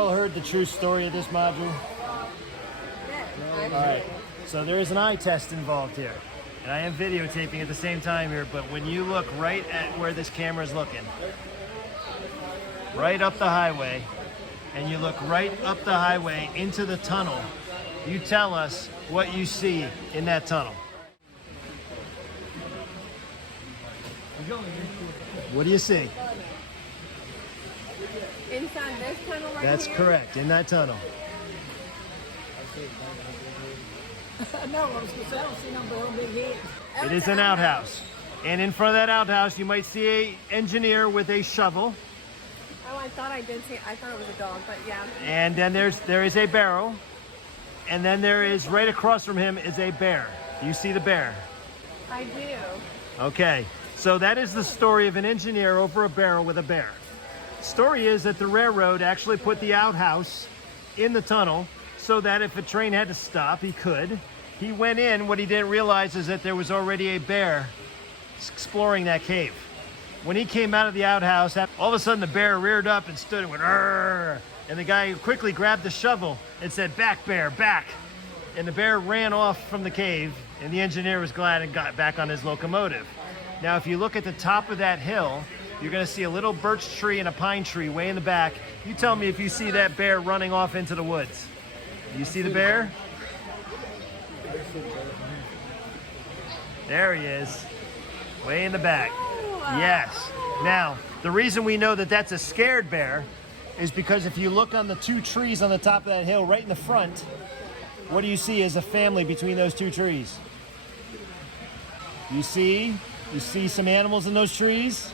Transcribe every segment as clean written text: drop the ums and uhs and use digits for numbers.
all heard the true story of this module? All right. So there is an eye test involved here. And I am videotaping at the same time here, but when you look right at where this camera is looking, right up the highway, and you look right up the highway into the tunnel, you tell us what you see in that tunnel. What do you see? Inside this tunnel right That's here? correct, in that tunnel. No, I was going to say, I don't see no real big head. It is an outhouse. And in front of that outhouse, you might see an engineer with a shovel. Oh, I thought I did see, I thought it was a dog, but yeah. And then there is a barrel. And then there is, right across from him, is a bear. Do you see the bear? I do. Okay, so that is the story of an engineer over a barrel with a bear. The story is that the railroad actually put the outhouse in the tunnel so that if a train had to stop, he could. He went in. What he didn't realize is that there was already a bear exploring that cave. When he came out of the outhouse, all of a sudden the bear reared up and stood and went, "Arr!" And the guy quickly grabbed the shovel and said, "Back, bear, back." And the bear ran off from the cave, and the engineer was glad and got back on his locomotive. Now, if you look at the top of that hill, you're going to see a little birch tree and a pine tree way in the back. You tell me if you see that bear running off into the woods. You see the bear? There he is, way in the back. Yes. Now, the reason we know that that's a scared bear is because if you look on the two trees on the top of that hill, right in the front, what do you see as a family between those two trees? You see some animals in those trees?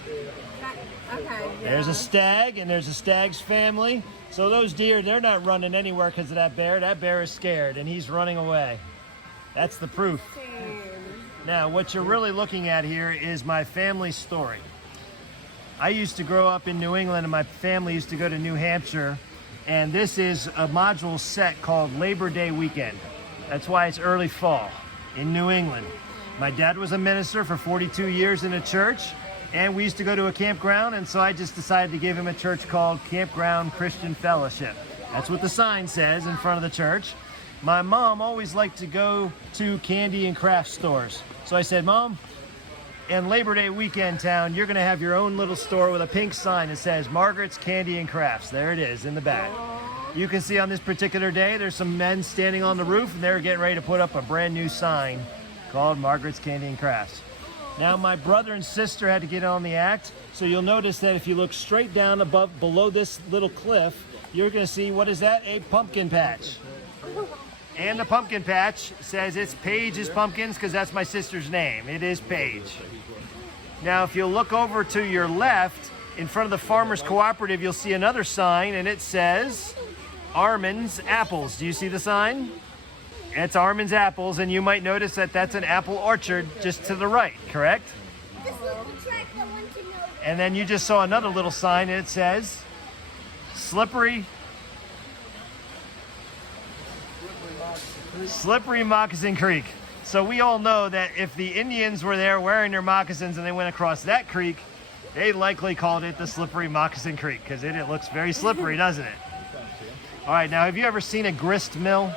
Okay, yeah. There's a stag, and there's a stag's family. So those deer, they're not running anywhere because of that bear. That bear is scared, and he's running away. That's the proof. Now, what you're really looking at here is my family story. I used to grow up in New England, and my family used to go to New Hampshire, and this is a module set called Labor Day weekend. That's why it's early fall in New England. My dad was a minister for 42 years in a church, and we used to go to a campground, and so I just decided to give him a church called Campground Christian Fellowship. That's what the sign says in front of the church. My mom always liked to go to candy and craft stores. So I said, "Mom, in Labor Day weekend town, you're going to have your own little store with a pink sign that says Margaret's Candy and Crafts." There it is in the back. You can see on this particular day, there's some men standing on the roof, and they're getting ready to put up a brand new sign called Margaret's Candy and Crafts. Now, my brother and sister had to get on the act, so you'll notice that if you look straight down below this little cliff, you're going to see, what is that? A pumpkin patch. And the pumpkin patch says it's Paige's Pumpkins because that's my sister's name. It is Paige. Now, if you look over to your left, in front of the Farmers Cooperative, you'll see another sign, and it says Armin's Apples. Do you see the sign? It's Armin's Apples, and you might notice that that's an apple orchard just to the right, correct? And then you just saw another little sign, and it says Slippery Moccasin Creek. So we all know that if the Indians were there wearing their moccasins and they went across that creek, they likely called it the Slippery Moccasin Creek because it looks very slippery, doesn't it? All right, now have you ever seen a grist mill?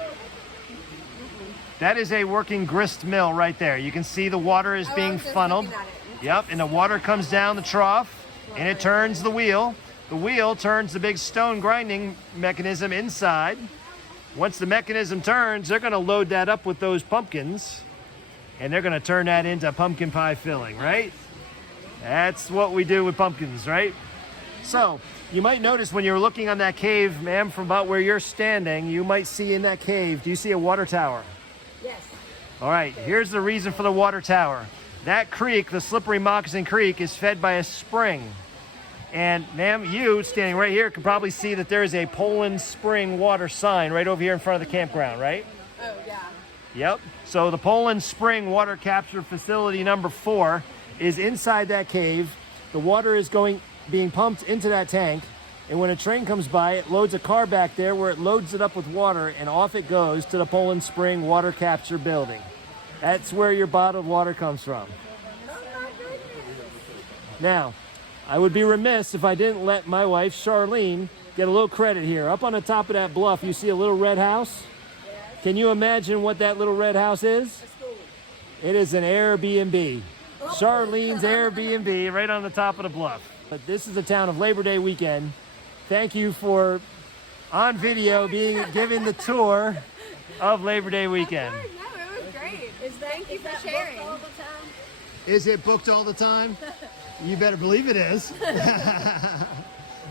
That is a working grist mill right there. You can see the water is being funneled. Yep, and the water comes down the trough and it turns the wheel. The wheel turns the big stone grinding mechanism inside. Once the mechanism turns, they're going to load that up with those pumpkins, and they're going to turn that into pumpkin pie filling, right? That's what we do with pumpkins, right? So you might notice when you're looking on that cave, ma'am, from about where you're standing, you might see in that cave, do you see a water tower? Yes. All right, here's the reason for the water tower. That creek, the Slippery Moccasin Creek, is fed by a spring. And ma'am, you standing right here can probably see that there is a Poland Spring water sign right over here in front of the campground, right? Oh, yeah. Yep. So the Poland Spring water capture facility number 4 is inside that cave. The water is being pumped into that tank. And when a train comes by, it loads a car back there where it loads it up with water, and off it goes to the Poland Spring water capture building. That's where your bottled water comes from. Now, I would be remiss if I didn't let my wife, Charlene, get a little credit here. Up on the top of that bluff, you see a little red house. Can you imagine what that little red house is? It is an Airbnb. Charlene's Airbnb right on the top of the bluff. But this is the town of Labor Day weekend. Thank you for, on video, given the tour of Labor Day weekend. No, it was great. Thank you for sharing. All the time? Is it booked all the time? You better believe it is.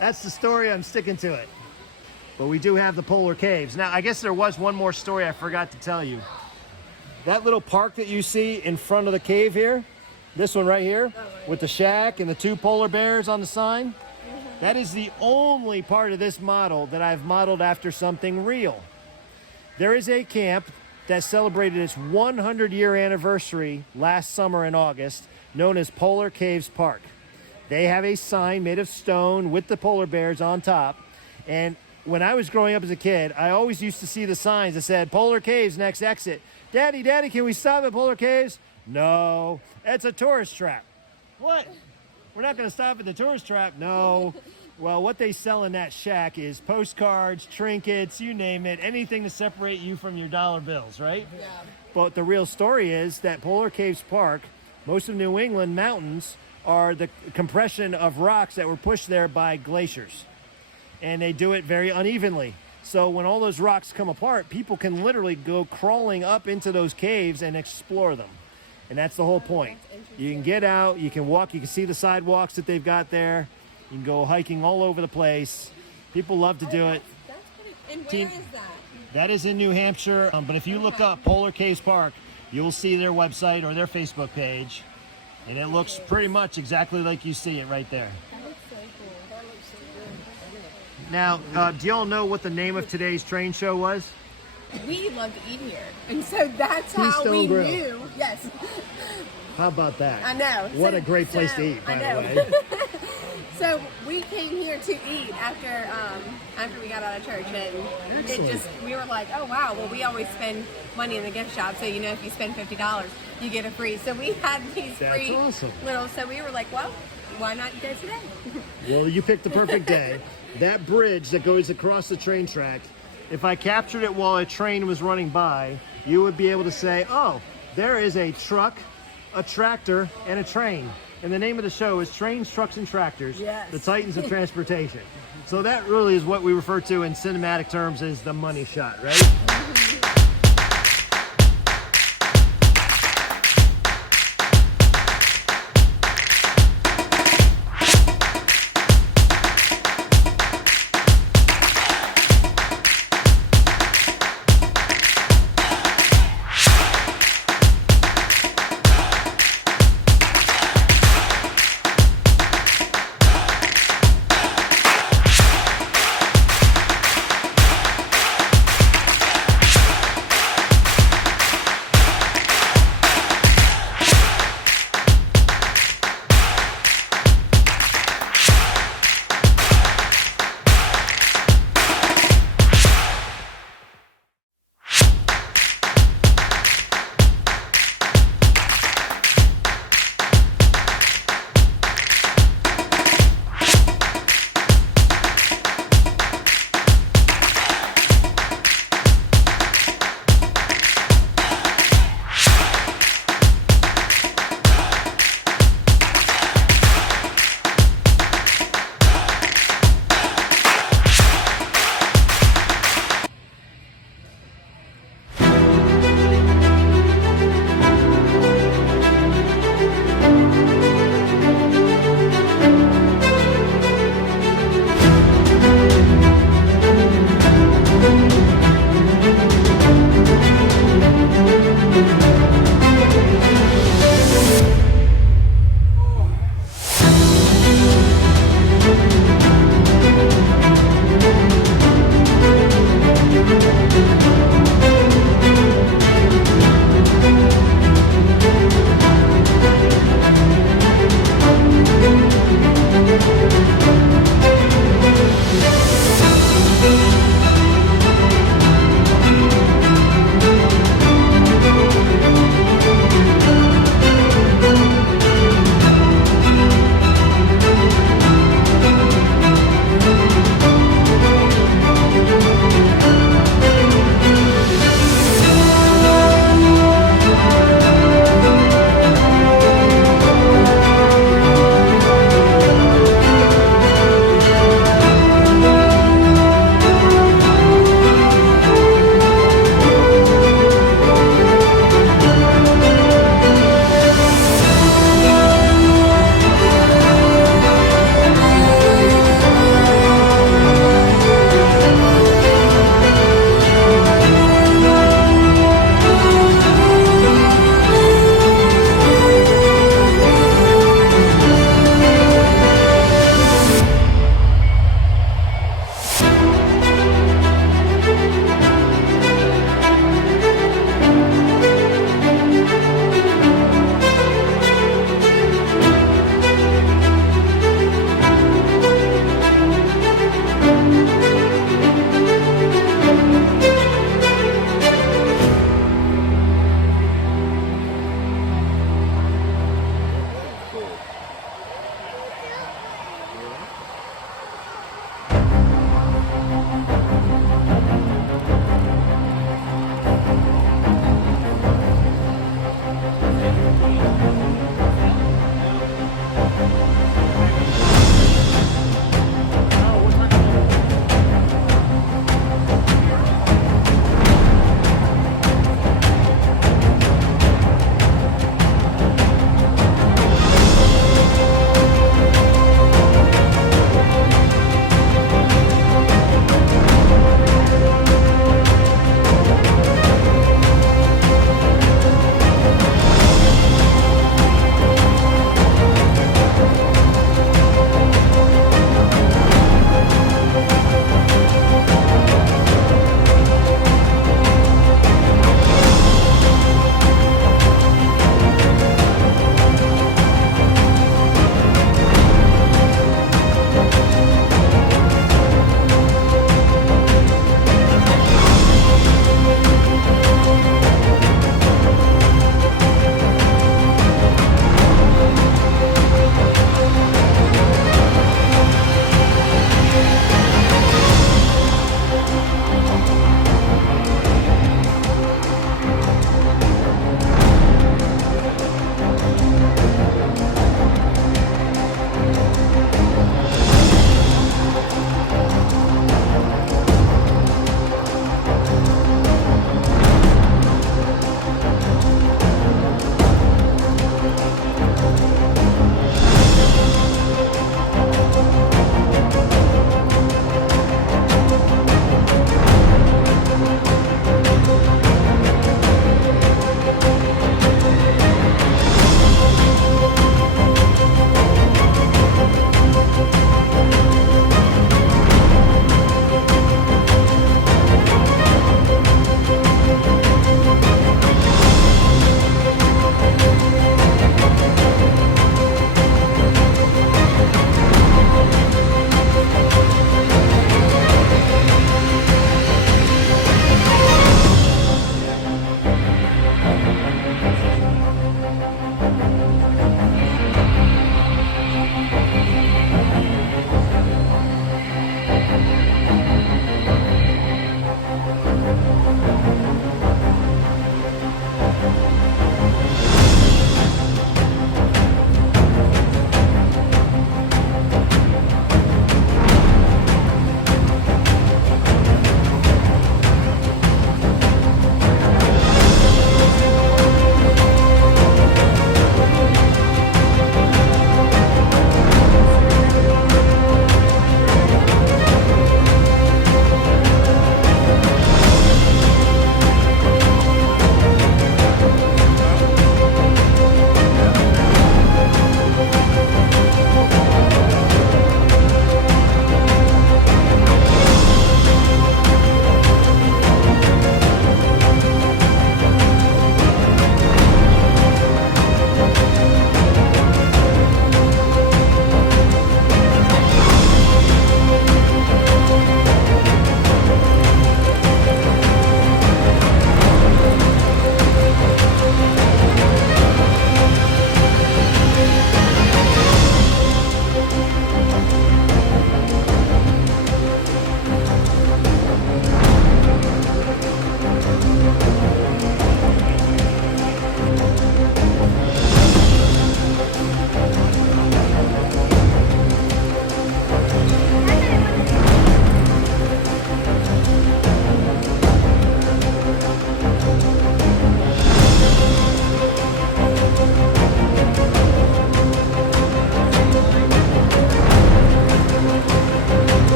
That's the story, I'm sticking to it. But we do have the polar caves. Now, I guess there was one more story I forgot to tell you. That little park that you see in front of the cave here, this one right here, with the shack and the 2 polar bears on the sign, that is the only part of this model that I've modeled after something real. There is a camp that celebrated its 100-year anniversary last summer in August, known as Polar Caves Park. They have a sign made of stone with the polar bears on top. And when I was growing up as a kid, I always used to see the signs that said, Polar Caves, next exit. Daddy, Daddy, can we stop at Polar Caves? No, it's a tourist trap. What? We're not going to stop at the tourist trap? No. Well, what they sell in that shack is postcards, trinkets, you name it, anything to separate you from your dollar bills, right? Yeah. But the real story is that Polar Caves Park, most of New England mountains, are the compression of rocks that were pushed there by glaciers. And they do it very unevenly. So when all those rocks come apart, people can literally go crawling up into those caves and explore them. And that's the whole point. You can get out, you can walk, you can see the sidewalks that they've got there. You can go hiking all over the place. People love to do it. That's pretty. And where is that? That is in New Hampshire. But if you look up Polar Caves Park, you'll see their website or their Facebook page. And it looks pretty much exactly like you see it right there. That looks so cool. Now, do y'all know what the name of today's train show was? We love to eat here, and so that's how Keystone we Grill. knew. Yes, How about that? I know. What a great place to eat, by the way. So we came here to eat after we got out of church, and we were like, oh wow, well we always spend money in the gift shop, so if you spend $50, you get a free. So we had these free awesome. little. So we were like, well, why not go today? Well, you picked the perfect day. That bridge that goes across the train track, if I captured it while a train was running by, you would be able to say, oh, there is a truck, a tractor, and a train. And the name of the show is Trains, Trucks, and Tractors, Yes. the Titans of Transportation. So that really is what we refer to in cinematic terms as the money shot, right?